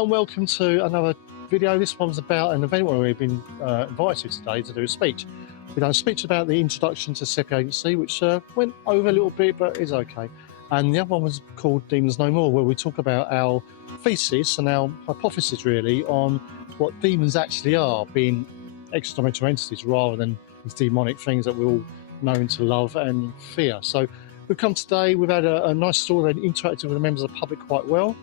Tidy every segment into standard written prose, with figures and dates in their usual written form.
Hello and welcome to another video. This one's about an event where we've been invited today to do a speech. We've done a speech about the introduction to SEPI agency, which went over a little bit, but is okay. And the other one was called Demons No More, where we talk about our thesis and our hypothesis really on what demons actually are, being extradimensional entities rather than these demonic things that we're all known to love and fear. So we've come today, we've had a nice story and interacted with the members of the public quite well,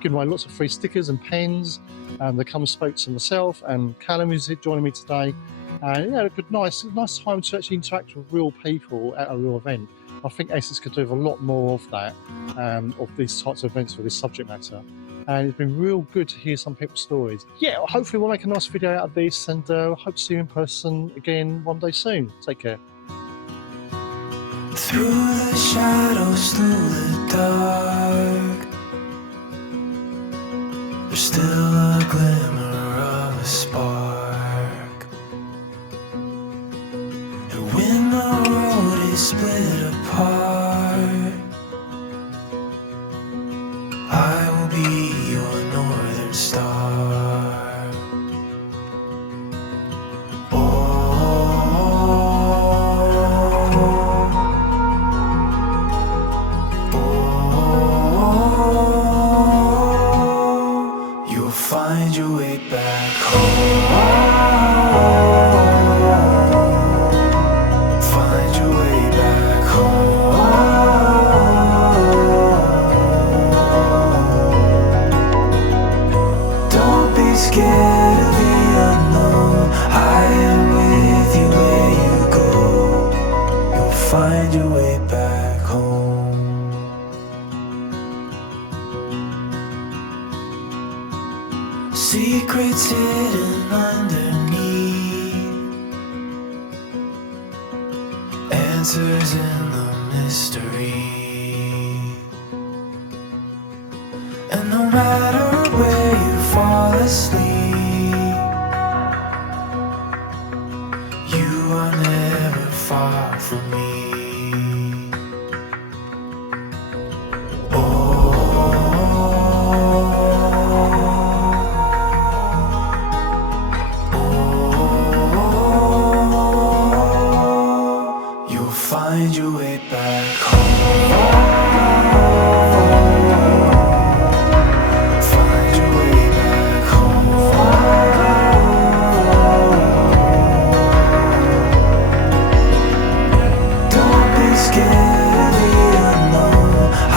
given away lots of free stickers and pens. They come and spoke to myself and Callum, who's joining me today. And yeah, a good, nice time to actually interact with real people at a real event. I think Essex could do with a lot more of that, of these types of events for this subject matter. And it's been real good to hear some people's stories. Yeah, hopefully we'll make a nice video out of this, and hope to see you in person again one day soon. Take care. Through the shadows, through the dark, there's still a glimmer of a spark. And when the road is split apart, I will be your northern star. Find your way back home. Find your way back home. Don't be scared of the unknown. I am with you where you go. You'll find your way back home. Secrets hidden underneath, answers in the mystery. And no matter where you fall asleep, you are never far from me. Find your way back home. Find your way back home. Don't be scared of the unknown. I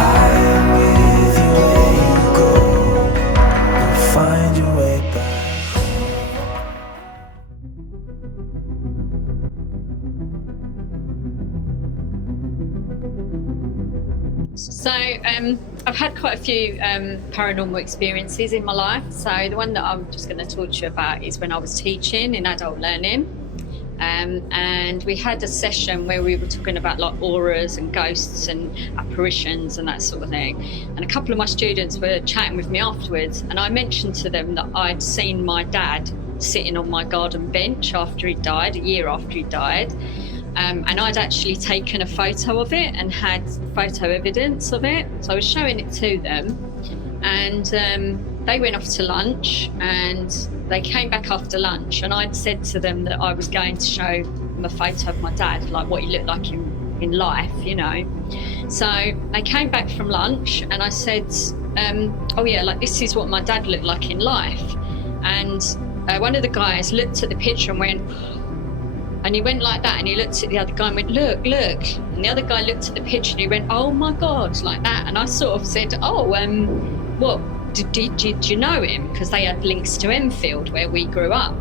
am with you where you go. You'll find your way back home. So I've had quite a few paranormal experiences in my life. So the one that I'm just going to talk to you about is when I was teaching in adult learning. And we had a session where we were talking about like auras and ghosts and apparitions and that sort of thing. And a couple of my students were chatting with me afterwards, and I mentioned to them that I'd seen my dad sitting on my garden bench after he died, a year after he died. And I'd actually taken a photo of it and had photo evidence of it. So I was showing it to them, and they went off to lunch, and they came back after lunch, and I'd said to them that I was going to show them a photo of my dad, like what he looked like in life, you know. So they came back from lunch, and I said, oh yeah, like this is what my dad looked like in life. And one of the guys looked at the picture and went, and he went like that, and he looked at the other guy and went, look. And the other guy looked at the picture and he went, oh my God, like that. And I sort of said, oh, what, did you know him? Because they had links to Enfield, where we grew up.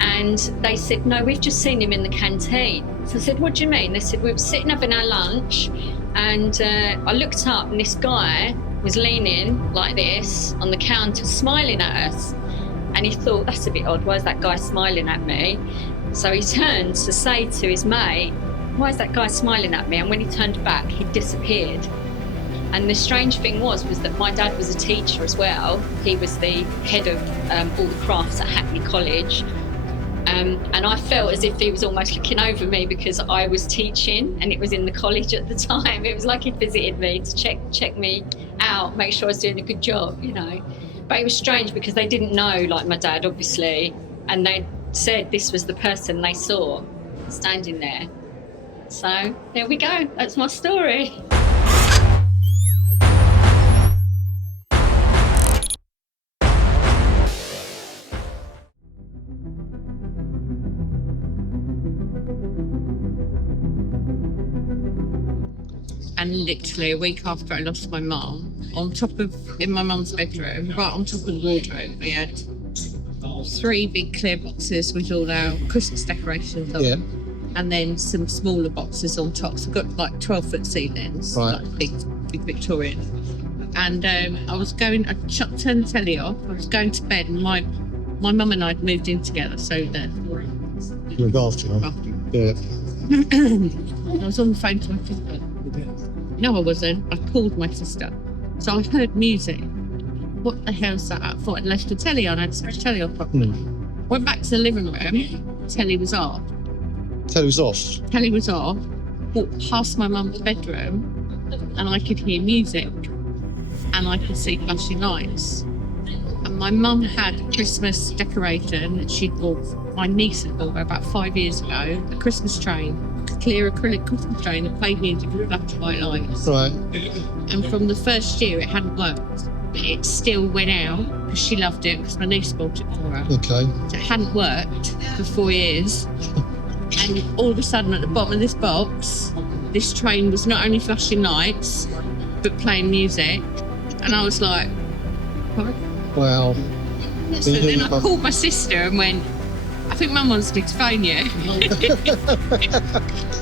And they said, no, we've just seen him in the canteen. So I said, what do you mean? They said, we were sitting having our lunch, and I looked up, and this guy was leaning like this on the counter, smiling at us. And he thought, that's a bit odd, why is that guy smiling at me? So he turned to say to his mate, why is that guy smiling at me? And when he turned back, he disappeared. And the strange thing was that my dad was a teacher as well. He was the head of all the crafts at Hackney College. And I felt as if he was almost looking over me because I was teaching and it was in the college at the time. It was like he visited me to check me out, make sure I was doing a good job, you know. But it was strange because they didn't know, like my dad, obviously, and they said this was the person they saw standing there. So there we go. That's my story. And literally a week after I lost my mum, in my mum's bedroom, right on top of the wardrobe, we had 3 big clear boxes with all our Christmas decorations on. Yeah. And then some smaller boxes on top. So we've got like 12-foot ceilings, Right. like big Victorian. And I turned the telly off. I was going to bed, and my mum and I had moved in together, so that You look after her. Yeah. I was on the phone to my sister. No, I wasn't. I called my sister. So I heard music. What the hell's that? I thought I'd left the telly on. I'd switched the telly off properly. Went back to the living room. Telly was off. Telly was off. Telly was off. Walked past my mum's bedroom, and I could hear music, and I could see flashing lights. And my mum had a Christmas decoration that she'd bought. My niece had bought her about 5 years ago. A Christmas train, a clear acrylic Christmas train that played music with black and white lights. Right. And from the first year, it hadn't worked. But it still went out because she loved it, because my niece bought it for her. Okay. So it hadn't worked for 4 years. And all of a sudden, at the bottom of this box, this train was not only flashing lights, but playing music. And I was like, what? Wow. So then I called my sister and went, I think Mum wants me to phone you.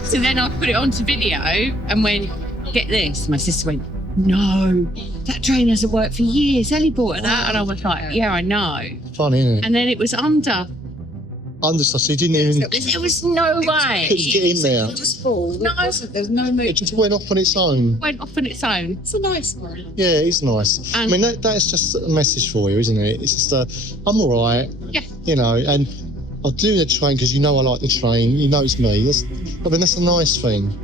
So then I put it onto video and went, get this. My sister went, no, that train hasn't worked for years. Ellie bought her that. And I was like, yeah, I know. Funny, isn't it? And then it was under. Understuff, so you didn't even There was no way. get in there. Just fall. No. There's no move. It just went off on its own. Went off on its own. It's a nice one. Yeah, it's nice. I mean, that's just a message for you, isn't it? It's just I'm all right. Yeah. You know, and I do the train because you know I like the train. You know it's me. That's a nice thing.